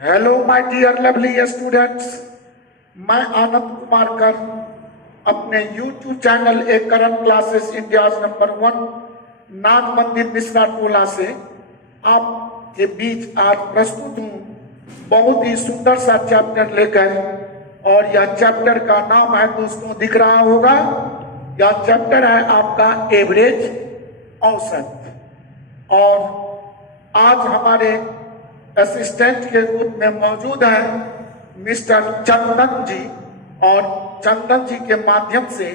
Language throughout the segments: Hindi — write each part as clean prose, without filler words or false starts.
Hello my dear lovely students, मैं आनंद कुमार कर अपने YouTube channel a current classes India number 1 Nag Mandir Mishra टोला से आपके बीच आज प्रस्तुत हूँ बहुत ही सुंदर सा चैप्टर लेकर। और यह चैप्टर का नाम है दोस्तों, दिख रहा होगा, यह चैप्टर है आपका एवरेज, औसत। और आज हमारे असिस्टेंट के रूप में मौजूद है मिस्टर चंदन जी। और चंदन जी के माध्यम से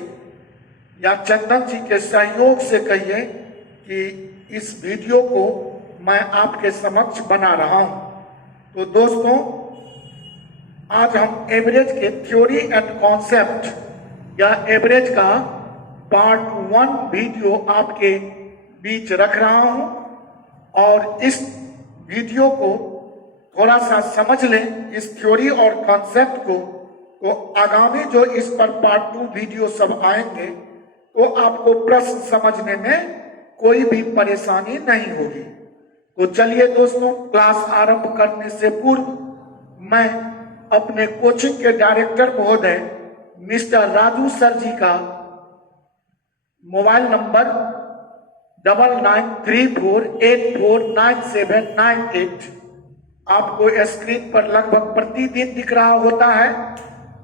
या चंदन जी के सहयोग से कहिए कि इस वीडियो को मैं आपके समक्ष बना रहा हूं। तो दोस्तों, आज हम एवरेज के थ्योरी एंड कॉन्सेप्ट या एवरेज का पार्ट 1 वीडियो आपके बीच रख रहा हूं। और इस वीडियो को थोड़ा सा समझ लें, इस थ्योरी और कॉन्सेप्ट को, तो आगामी जो इस पर पार्ट 2 वीडियो सब आएंगे तो आपको प्रश्न समझने में कोई भी परेशानी नहीं होगी। तो चलिए दोस्तों, क्लास आरंभ करने से पूर्व मैं अपने कोचिंग के डायरेक्टर महोदय मिस्टर राजू सर जी का मोबाइल नंबर 9934849798 आपको स्क्रीन पर लगभग प्रतिदिन दिख रहा होता है।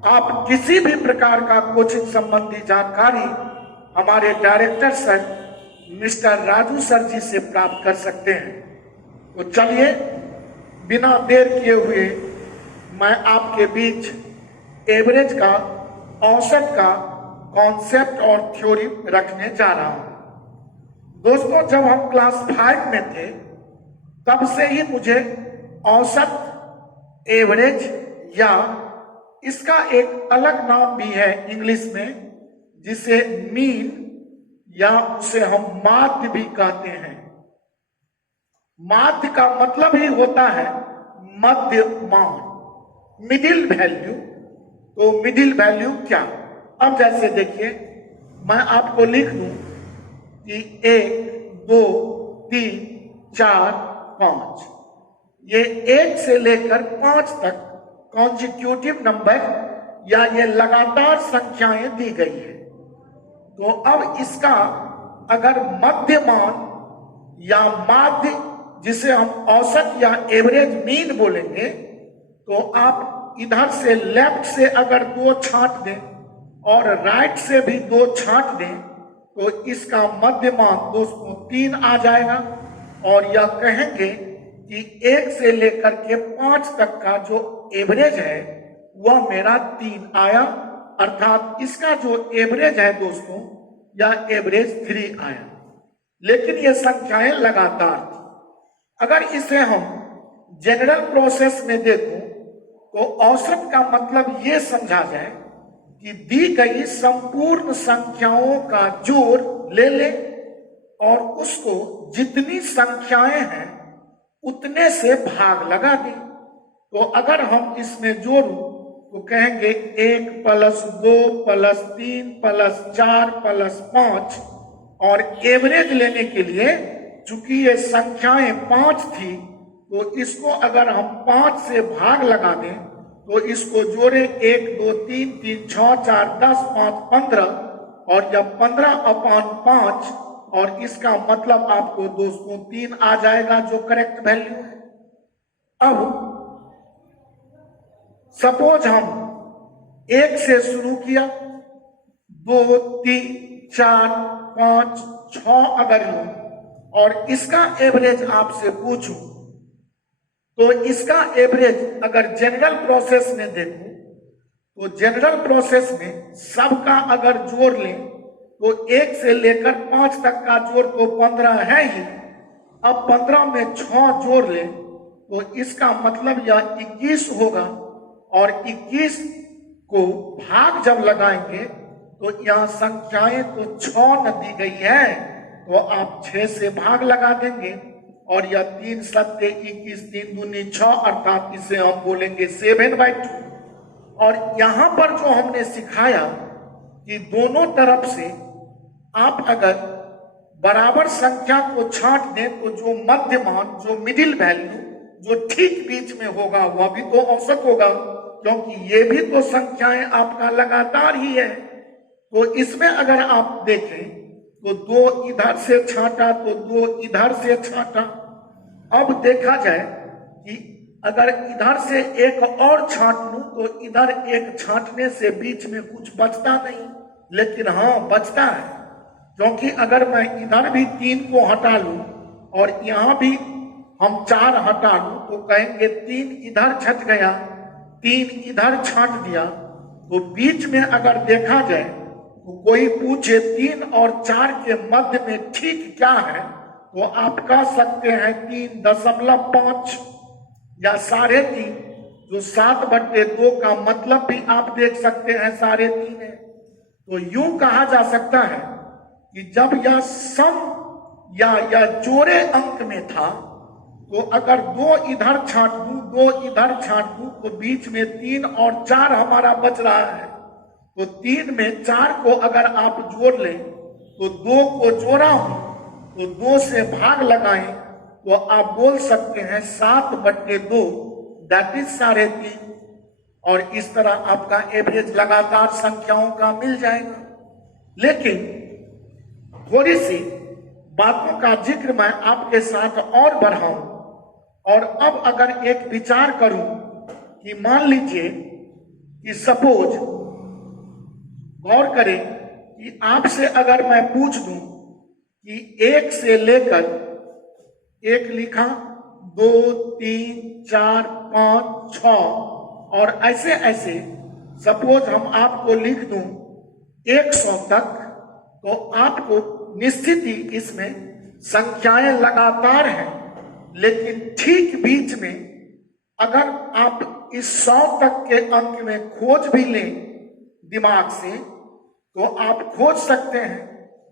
आप किसी भी प्रकार का कोचिंग संबंधी जानकारी हमारे director sir mister Raju sir ji से प्राप्त कर सकते हैं। तो चलिए बिना देर किए हुए मैं आपके बीच एवरेज का, औसत का कॉन्सेप्ट और थ्योरी रखने जा रहा हूं। दोस्तों, जब हम क्लास 5 में थे तब से ही मुझे औसत, एवरेज या इसका एक अलग नाम भी है इंग्लिश में जिसे मीन या उसे हम माध्य भी कहते हैं। माध्य का मतलब ही होता है मध्य मान, मिडिल वैल्यू। तो मिडिल वैल्यू क्या? अब जैसे देखिए, मैं आपको लिख दूं कि 1 2 3 4 5, ये 1 से लेकर 5 तक कॉन्जिक्यूटिव नंबर या ये लगातार संख्याएं दी गई है। तो अब इसका अगर मध्यमान या माध्य, जिसे हम औसत या एवरेज मीन बोलेंगे, तो आप इधर से लेफ्ट से अगर 2 छांट दें और राइट से भी 2 छांट दें तो इसका मध्यमान दोस्तों 3 आ जाएगा। और यह कहेंगे कि 1 से लेकर के 5 तक का जो एवरेज है वह मेरा 3 आया, अर्थात इसका जो एवरेज है दोस्तों, यह एवरेज 3 आया। लेकिन ये संख्याएं लगातार थी। अगर इसे हम जनरल प्रोसेस में देखूं तो औसत का मतलब ये समझा जाए कि दी गई संपूर्ण संख्याओं का जोड़ ले ले और उसको जितनी संख्याएं हैं उतने से भाग लगा दें। तो अगर हम इसमें जोड़ूं तो कहेंगे 1 + 2 + 3 + 4 + 5। और एवरेज लेने के लिए चूंकि ये संख्याएं 5 थी तो इसको अगर हम 5 से भाग लगा दें तो इसको जोड़े 1 2 3 3 6 4 10 5 15 और जब 15/5 और इसका मतलब आपको दोस्तों 3 आ जाएगा जो करेक्ट वैल्यू है। अब सपोज हम 1 से शुरू किया, 2 3 4 5 6 अगर लूं और इसका एवरेज आपसे पूछूं तो इसका एवरेज अगर जनरल प्रोसेस में देखूं तो जनरल प्रोसेस में सबका अगर जोड़ लें तो 1 से लेकर 5 तक का जोड़ तो 15 है ही। अब 15 में 6 जोड़ लें तो इसका मतलब यह 21 होगा। और 21 को भाग जब लगाएंगे तो यहां संख्याएं तो 6 न दी गई है तो आप 6 से भाग लगा देंगे और यह 3 7 21 3 दूनी 6, अर्थात इसे हम बोलेंगे 7/2। और यहां पर जो हमने सिखाया कि दोनों तरफ से आप अगर बराबर संख्या को छांट दें तो जो मध्यमान, जो मिडिल वैल्यू, जो ठीक बीच में होगा वह भी तो औसत होगा, क्योंकि ये भी तो संख्याएं आपका लगातार ही है। तो इसमें अगर आप देखें तो 2 इधर से छांटा तो 2 इधर से छांटा। अब देखा जाए कि अगर इधर से एक और छांट लूं तो इधर एक छांटने से बीच में कुछ बचता नहीं, लेकिन हाँ बचता है, क्योंकि अगर मैं इधर भी 3 को हटा लूं और यहां भी हम 4 हटा लूं तो कहेंगे 3 इधर छट गया, 3 इधर छांट दिया। तो बीच में अगर देखा जाए तो कोई पूछे 3 और 4 के मध्य में ठीक क्या है, तो आप कह सकते हैं 3.5 या 3.5, जो 7/2 का मतलब भी आप देख सकते हैं 3.5 है। तो यूं कहा जा सकता है कि जब यह सम या जोड़े अंक में था तो अगर 2 इधर छांट दूं 2 इधर छांट दूं तो बीच में 3 और 4 हमारा बच रहा है। तो 3 में 4 को अगर आप जोड़ लें तो 2 को जोड़ा हूं तो 2 से भाग लगाएं तो आप बोल सकते हैं 7/2, दैट इज 3.5। और इस तरह आपका एवरेज लगातार संख्याओं का मिल जाएगा। लेकिन थोड़ी सी बातों का जिक्र मैं आपके साथ और बढ़ाऊं, और अब अगर एक विचार करूं कि मान लीजिए कि सपोज गौर करें कि आपसे अगर मैं पूछ दूं कि 1 से लेकर 1 लिखा, 2, 3, 4, 5, 6 और ऐसे ऐसे सपोज हम आपको लिख दूं 100 तक, तो आपको निश्चित ही इसमें संख्याएं लगातार हैं, लेकिन ठीक बीच में अगर आप इस 100 तक के अंक में खोज भी लें दिमाग से तो आप खोज सकते हैं।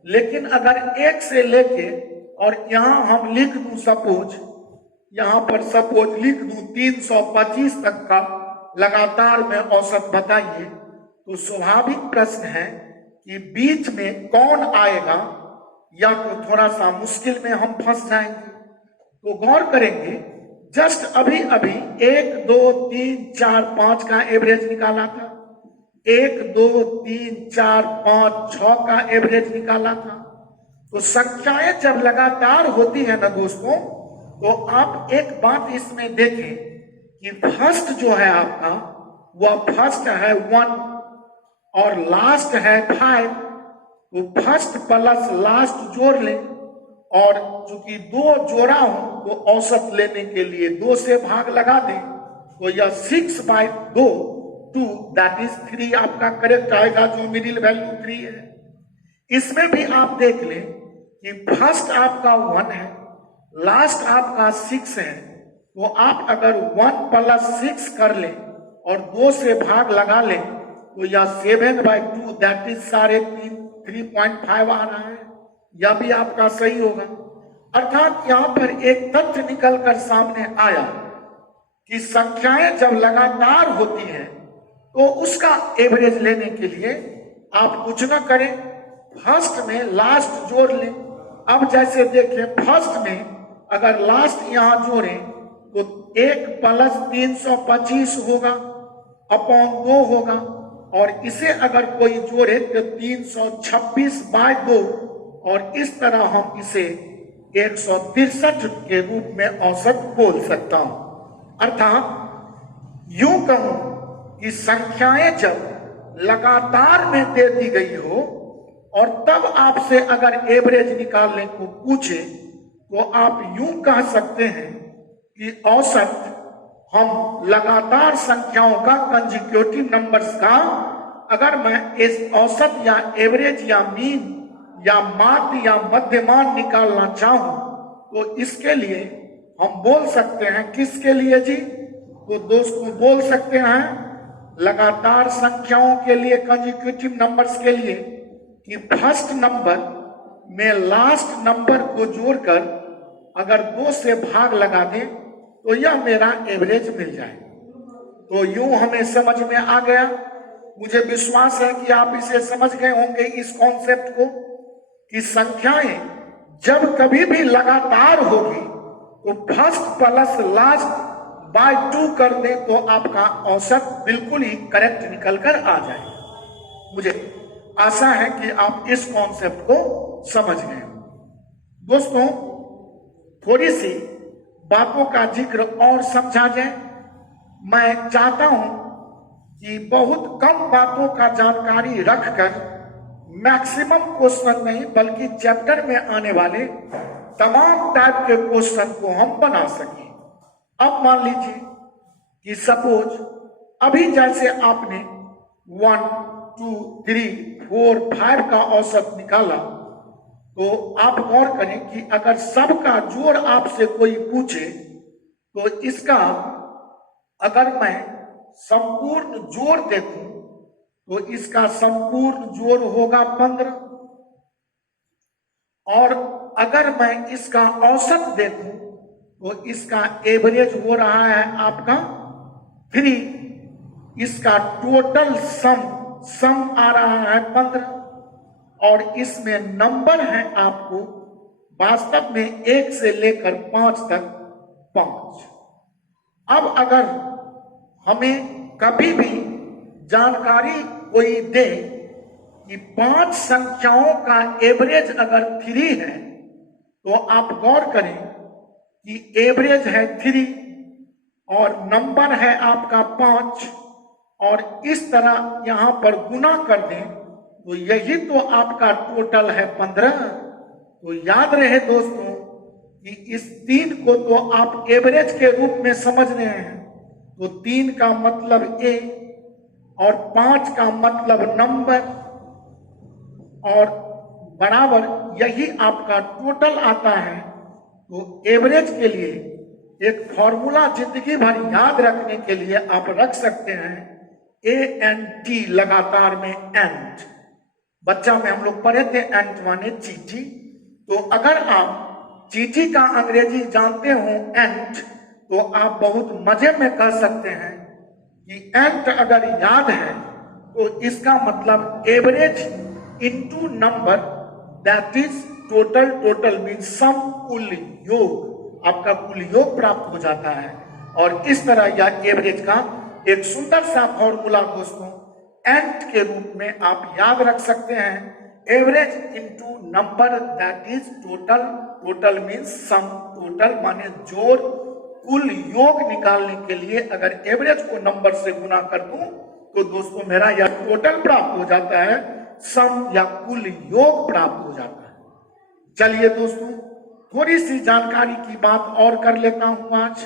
लेकिन अगर 1 से लेके और यहां हम लिख दूं सपोज, यहां पर सपोज लिख दूं 325 तक का लगातार में औसत बताइए, तो स्वाभाविक प्रश्न है कि बीच में कौन आएगा, या तो थोड़ा सा मुश्किल में हम फंस जाएंगे। तो गौर करेंगे, जस्ट अभी अभी 1, 2, 3, 4, 5 का एवरेज निकाला था, 1, 2, 3, 4, 5, 6 का एवरेज निकाला था। तो संख्याएं जब लगातार होती है ना दोस्तों, तो आप एक बात इसमें देखें कि फर्स्ट जो है आपका वह फर्स्ट है 1 और लास्ट है 5। तो फर्स्ट प्लस लास्ट जोड़ लें, और चूंकि 2 जोड़ा हूं तो औसत लेने के लिए 2 से भाग लगा दें, तो यह 6/2 2 दैट इज 3 आपका करेक्ट आएगा, जो मिडिल वैल्यू 3 है। इसमें भी आप देख लें कि फर्स्ट आपका 1 है, लास्ट आपका 6 है। तो आप अगर 1 + 6 कर लें और 2 से भाग लगा लें तो यह 7/2 दैट इज 3.5 आ रहा है। यह भी आपका सही होगा। अर्थात यहां पर एक तथ्य निकलकर सामने आया कि संख्याएं जब लगातार होती हैं तो उसका एवरेज लेने के लिए आप कुछ ना करें, फर्स्ट में लास्ट जोड़ लें। अब जैसे देखें, फर्स्ट में अगर लास्ट यहां जोड़ें तो 1 + 325 होगा अपॉन 2 होगा, और इसे अगर कोई जोड़े तो 326/2, और इस तरह हम इसे 163 के रूप में औसत बोल सकता हूं। अर्थात यूं कहूं कि संख्याएं जब लगातार में दे दी गई हो और तब आपसे अगर एवरेज निकालने को पूछे तो आप यूं कह सकते हैं कि औसत हम लगातार संख्याओं का कंजिक्यूटिव नंबर्स का, अगर मैं इस औसत या एवरेज या मीन या माध्य या मध्यमान निकालना चाहूं तो इसके लिए हम बोल सकते हैं, किसके लिए जी? तो दोस्तों बोल सकते हैं लगातार संख्याओं के लिए, कंजिक्यूटिव नंबर्स के लिए, कि फर्स्ट नंबर में लास्ट नंबर को जोड़कर अगर 2 से भाग लगा दें तो यह मेरा एवरेज मिल जाए। तो यूं हमें समझ में आ गया। मुझे विश्वास है कि आप इसे समझ गए होंगे, इस कॉन्सेप्ट को, कि संख्याएं जब कभी भी लगातार होगी तो फर्स्ट प्लस लास्ट बाय 2 कर दें तो आपका औसत बिल्कुल ही करेक्ट निकल कर आ जाएगा। मुझे आशा है कि आप इस कॉन्सेप्ट को समझ गए। दोस्तों, थोड़ी सी बातों का जिक्र और समझा जाए। मैं चाहता हूं कि बहुत कम बातों का जानकारी रखकर मैक्सिमम क्वेश्चन नहीं बल्कि चैप्टर में आने वाले तमाम टाइप के क्वेश्चन को हम बना सकें। अब मान लीजिए कि सपोज अभी जैसे आपने 1 2 3 4 5 का औसत निकाला, तो आप गौर करें कि अगर सबका जोड़ आपसे कोई पूछे तो इसका अगर मैं संपूर्ण जोड़ देखूं तो इसका संपूर्ण जोड़ होगा 15, और अगर मैं इसका औसत देखूं तो इसका एवरेज हो रहा है आपका 3, इसका टोटल सम आ रहा है 15, और इसमें नंबर है आपको वास्तव में 1 से लेकर 5 तक 5। अब अगर हमें कभी भी जानकारी कोई दे कि 5 संख्याओं का एवरेज अगर 3 है, तो आप गौर करें कि एवरेज है 3 और नंबर है आपका 5, और इस तरह यहां पर गुना कर दें तो यही तो आपका टोटल है 15। तो याद रहे दोस्तों कि इस 3 को तो आप एवरेज के रूप में समझ रहे हैं, तो 3 का मतलब ए और 5 का मतलब नंबर, और बराबर यही आपका टोटल आता है। तो एवरेज के लिए एक फॉर्मूला जिंदगी भर याद रखने के लिए आप रख सकते हैं ANT, लगातार में एंट। बच्चा में हम लोग पढ़े थे एंट माने चींटी। तो अगर आप चींटी का अंग्रेजी जानते हो एंट, तो आप बहुत मजे में कह सकते हैं कि एंट अगर याद है तो इसका मतलब average into number, that is total. Total means sum, कुल योग, आपका कुल योग प्राप्त हो जाता है। और इस तरह यह एवरेज का एक सुंदर सा फॉर्मूला दोस्तों एंट के रूप में आप याद रख सकते हैं। Average into number, that is total. Total means sum, total माने जोड़, कुल योग निकालने के लिए अगर एवरेज को नंबर से गुना कर दूं तो दोस्तों मेरा यह टोटल प्राप्त हो जाता है, सम या कुल योग प्राप्त हो जाता है। चलिए दोस्तों, थोड़ी सी जानकारी की बात और कर लेता हूं। आज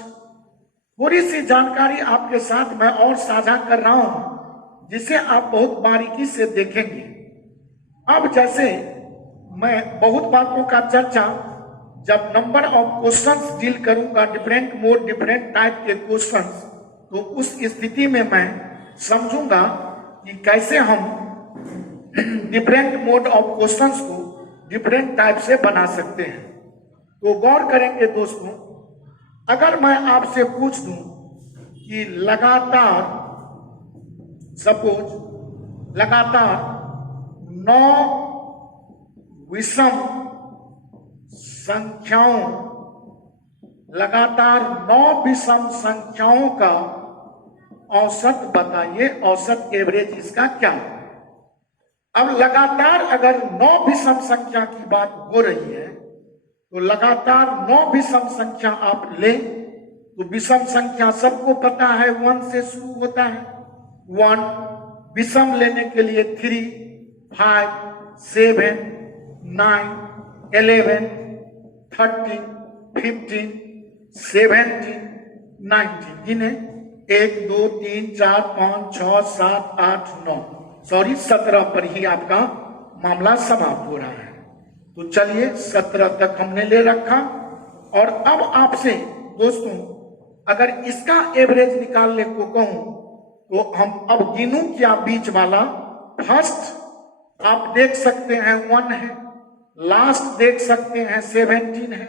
थोड़ी सी जानकारी आपके साथ मैं और साझा कर रहा हूं जिसे आप बहुत बारीकी से देखेंगे। अब जैसे मैं बहुत बातों का चर्चा जब नंबर ऑफ क्वेश्चंस डील करूंगा, डिफरेंट मोड, डिफरेंट टाइप के क्वेश्चंस, तो उस स्थिति में मैं समझूंगा कि कैसे हम डिफरेंट मोड ऑफ क्वेश्चंस को डिफरेंट टाइप से बना सकते हैं। तो गौर करेंगे दोस्तों, अगर मैं आपसे पूछ दूं कि लगातार सपोज लगातार 9 विषम संख्याओं, लगातार 9 विषम संख्याओं का औसत बताइए, औसत एवरेज इसका क्या है। अब लगातार अगर 9 विषम संख्या की बात हो रही है तो लगातार 9 विषम संख्या आप लें तो विषम संख्या सबको पता है 1 से शुरू होता है। 1 विषम लेने के लिए 3, 5, 7, 9, 11, 13, 15, 17, 19, जिन्हें 1 2 3 4 5 6 7 8 9 सॉरी 17 पर ही आपका मामला समाप्त हो रहा है। तो चलिए 17 तक हमने ले रखा, और अब आपसे दोस्तों अगर इसका एवरेज निकालने को कहूं तो हम अब गिनूं क्या बीच वाला। फर्स्ट आप देख सकते हैं 1 है, लास्ट देख सकते हैं 17 है,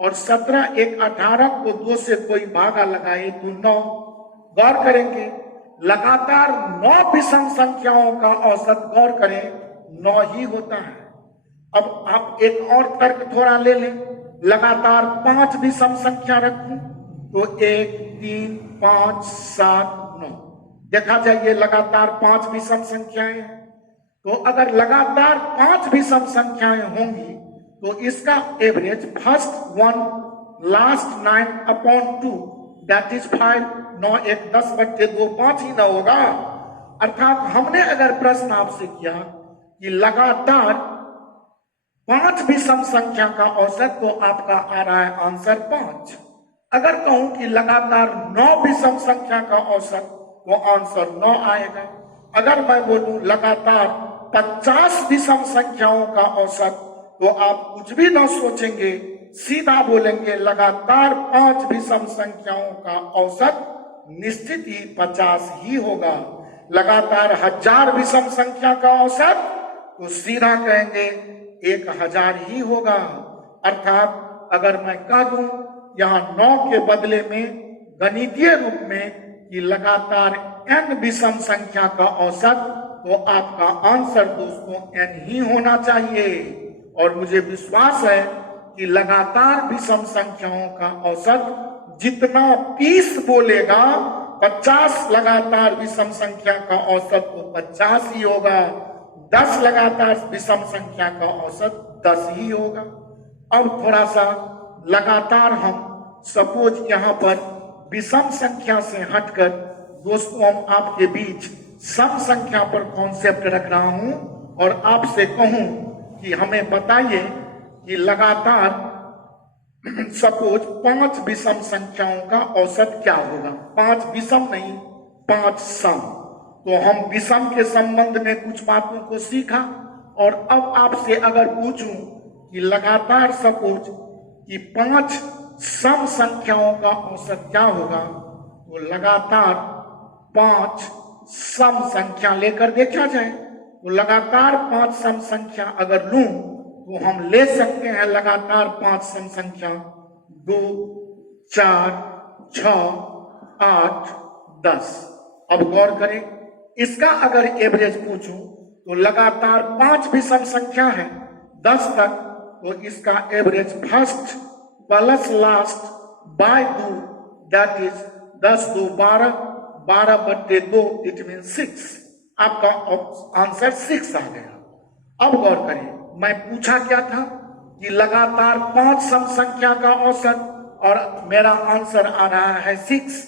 और 17 एक 18 को 2 से कोई भागा लगाए तो 9। गौर करेंगे लगातार 9 विषम संख्याओं का औसत गौर करें 9 ही होता है। अब आप एक और तर्क थोड़ा ले लें, लगातार 5 विषम संख्या रखूं तो 1, 3, 5, 7, 9। देखा जाए ये लगातार 5 विषम संख्याएं हैं। तो अगर लगातार 5 विषम संख्याएं होंगी तो इसका average first 1 last 9/2 that is 5। 9 1 10/2 5 ही ना होगा। अर्थात हमने अगर प्रश्न आपसे किया कि लगातार 5 विषम संख्या का औसत, तो आपका आ रहा है आंसर 5। अगर कहूं कि लगातार 9 विषम संख्या का औसत, तो आंसर 9 आएगा। अगर मैं बोलूं लगातार 50 विषम संख्याओं का औसत, तो आप कुछ भी ना सोचेंगे, सीधा बोलेंगे लगातार 5 विषम संख्याओं का औसत निश्चित ही 50 ही होगा। लगातार 1000 विषम संख्या का औसत, तो सीधा कहेंगे 1000 ही होगा। अर्थात अगर मैं कह दूं यहां 9 के बदले में गणितीय रूप में कि लगातार n विषम संख्या का औसत, तो आपका आंसर दोस्तों n ही होना चाहिए। और मुझे विश्वास है कि लगातार विषम संख्याओं का औसत जितना 20 बोलेगा, 50 लगातार विषम संख्या का औसत तो 50 ही होगा। 10 लगातार विषम संख्या का औसत 10 ही होगा। अब थोड़ा सा लगातार हम सपोज यहाँ पर विषम संख्या से हटकर दोस्तों हम आपके बीच सम संख्या पर कॉन्सेप्ट रख रहा हूं और आपसे कहूं कि हमें बताइए कि लगातार सपोज 5 विषम संख्याओं का औसत क्या होगा। 5 विषम नहीं, 5 सम। तो हम विषम के संबंध में कुछ बातों को सीखा और अब आपसे अगर पूछूं कि लगातार सपोज कि 5 सम संख्याओं का औसत क्या होगा, तो लगातार 5 सम संख्या लेकर देखा जाए तो लगातार 5 सम संख्या अगर लूं तो हम ले सकते हैं लगातार 5 सम संख्या 2, 4, 6, 8, 10। अब गौर करें, इसका अगर एवरेज पूछूं तो लगातार 5 विषम संख्या है 10 तक, तो इसका average first plus last by 2 that is 10 2 12, 12/2 it mean 6। आपका आंसर 6 आ गया। अब गौर करें, मैं पूछा क्या था कि लगातार 5 सम संख्या का औसत और मेरा आंसर आ रहा है 6।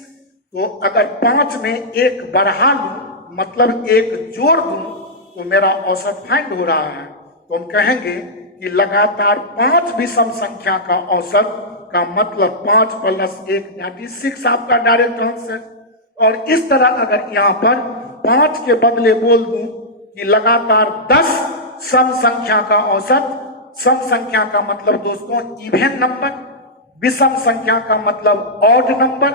तो अगर 5 में 1 बढ़ा लूं, मतलब 1 जोड़ दूं, तो मेरा औसत फाइंड हो रहा है। तो हम कहेंगे कि लगातार 5 विषम संख्या का औसत का मतलब 5 + 1 दैट इज 6 आपका डायरेक्ट आंसर। और इस तरह अगर यहाँ पर 5 के बदले बोल दूं कि लगातार 10 सम संख्या का औसत, सम संख्या का मतलब दोस्तों इवन नंबर, विषम संख्या का मतलब ऑड नंबर।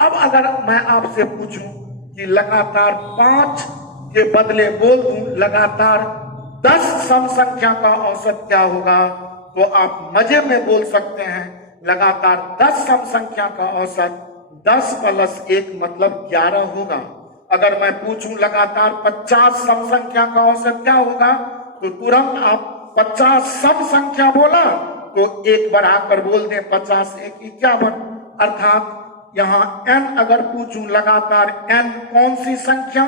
अब अगर मैं आपसे पूछूं कि लगातार 5 के बदले बोल दूं लगातार 10 सम संख्या का औसत क्या होगा, तो आप मजे में बोल सकते हैं लगातार 10 सम संख्या का औसत 10 + 1 मतलब 11 होगा। अगर मैं पूछूं लगातार 50 सम संख्या का औसत क्या होगा, तो तुरंत आप 50 सम संख्या बोला तो 1 बढ़ाकर बोल दें 50 1 51। अर्थात यहाँ n अगर पूछूं लगातार n कौन सी संख्या,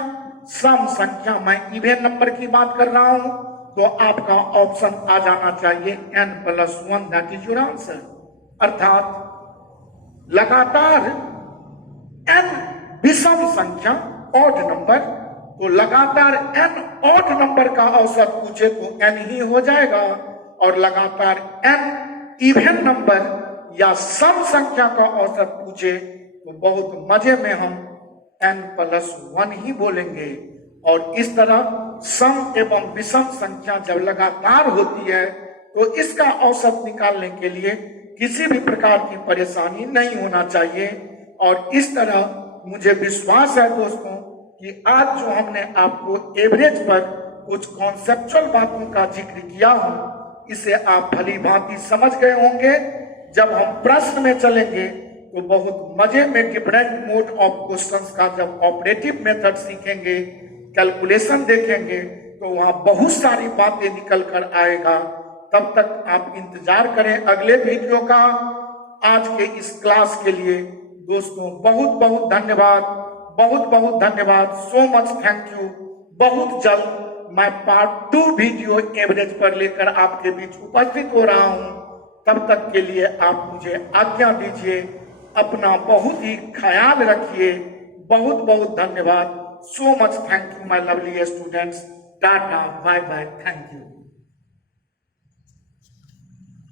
सम संख्या, मैं इवन नंबर की बात कर रहा हूं, तो आपका ऑप्शन आ जाना चाहिए n + 1 that is your answer. अर्थात लगातार n विषम संख्या ऑड नंबर, तो लगातार n ऑड नंबर का औसत पूछे तो n ही हो जाएगा। और लगातार n इवन नंबर या सम संख्या का औसत पूछे तो बहुत मजे में हम n + 1 ही बोलेंगे। और इस तरह सम एवं विषम संख्या जब लगातार होती है तो इसका औसत निकालने के लिए किसी भी प्रकार की परेशानी नहीं होना चाहिए। और इस तरह मुझे विश्वास है दोस्तों कि आज जो हमने आपको एवरेज पर कुछ कॉन्सेप्चुअल बातों का जिक्र किया हूं, इसे आप भली भांति समझ गए होंगे। जब हम प्रश्न में चलेंगे तो बहुत मजे में डिफरेंट मोड ऑफ क्वेश्चंस का जब ऑपरेटिव मेथड सीखेंगे, कैलकुलेशन देखेंगे, तो वहां बहुत सारी बातें निकल कर आएगा तब तक आप इंतजार करें अगले वीडियो का। आज के इस क्लास के लिए दोस्तों बहुत बहुत धन्यवाद, बहुत बहुत धन्यवाद, सो मच थैंक यू। बहुत जल्द मैं पार्ट 2 वीडियो एवरेज पर लेकर आपके बीच उपस्थित हो रहा हूं। तब तक के लिए आप मुझे आज्ञा दीजिए, अपना बहुत ही ख्याल रखिए। बहुत बहुत धन्यवाद, so much thank you my lovely students. Tata bye bye, thank you.